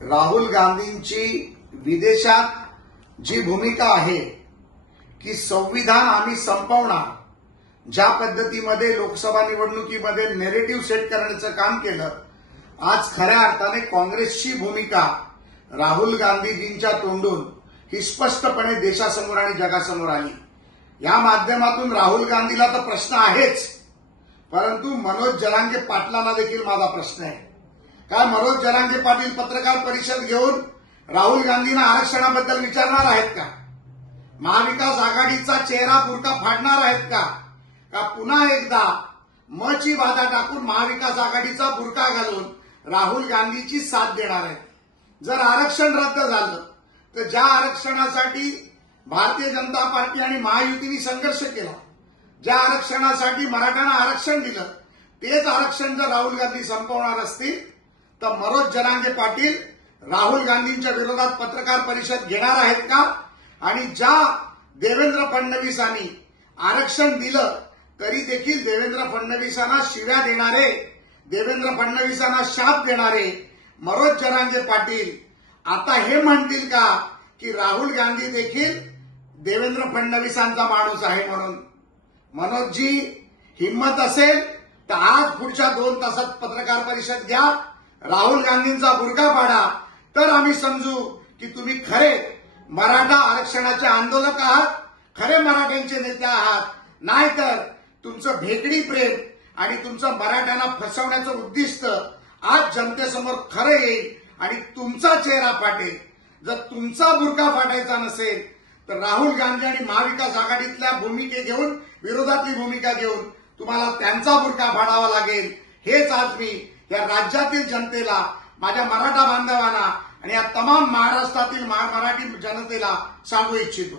राहुल गांधींची विदेशात जी भूमिका आहे की संविधान आम्ही संपवणार, ज्या पद्धतीमध्ये लोकसभा निवडणुकीमध्ये नेरेटिव्ह सेट करण्याचं काम केलं, आज खऱ्या अर्थाने काँग्रेसची भूमिका राहुल गांधीजींच्या तोंडून ही स्पष्टपणे देशासमोर आणि जगासमोर आली। या माध्यमातून राहुल गांधीला तर प्रश्न आहेच, परंतु मनोज जरांगे पाटलांना देखील माझा प्रश्न आहे। काय मनोज जरांगे पाटील पत्रकार परिषद घेऊन राहुल गांधींना आरक्षणाबद्दल विचारणार आहेत का? महाविकास आघाडीचा चेहरा बुरका फाडणार आहेत का? का पुन्हा एकदा मची बाधा टाकून महाविकास आघाडीचा बुरका घालून राहुल गांधीची साथ देणार आहेत? जर आरक्षण रद्द झालं तर ज्या आरक्षणासाठी भारतीय जनता पार्टी आणि महायुतीने संघर्ष केला, ज्या आरक्षणासाठी मराठ्यांना आरक्षण दिलं, तेच आरक्षण जर राहुल गांधी संपवणार असतील तर मनोज जरांगे पाटील राहुल गांधींच्या विरोधात पत्रकार परिषद घेणार आहेत का? आणि ज्या देवेंद्र फडणवीसांनी आरक्षण दिलं तरी देखील देवेंद्र फडणवीसांना शिव्या देणारे, देवेंद्र फडणवीसांना शाप देणारे मनोज जरांगे पाटील आता हे म्हणतील का की राहुल गांधी देखील देवेंद्र फडणवीसांचा माणूस आहे म्हणून? मनोजजी, हिम्मत असेल तर आज पुढच्या 2 तासात पत्रकार परिषद घ्या, राहुल गांधींचा बुरका पाडा, तर आम्ही समजू की तुम्ही खरे मराठा आरक्षणाचे आंदोलक आहात, खरे मराठ्यांचे नेते आहात। नाहीतर तुमचं भेकडी प्रेम आणि तुमचं मराठ्यांना फसवण्याचं उद्दिष्ट आज जनतेसमोर खरं येईल आणि तुमचा चेहरा फाटेल। जर तुमचा बुरका फाटायचा नसेल तर राहुल गांधी आणि महाविकास आघाडीतल्या भूमिके घेऊन, विरोधातली भूमिका घेऊन तुम्हाला त्यांचा बुरका फाडावा लागेल। हेच आज मी या राज्यातील जनतेला, माझ्या मराठा बांधवांना आणि या तमाम महाराष्ट्रातील मराठी जनतेला सांगू इच्छितो।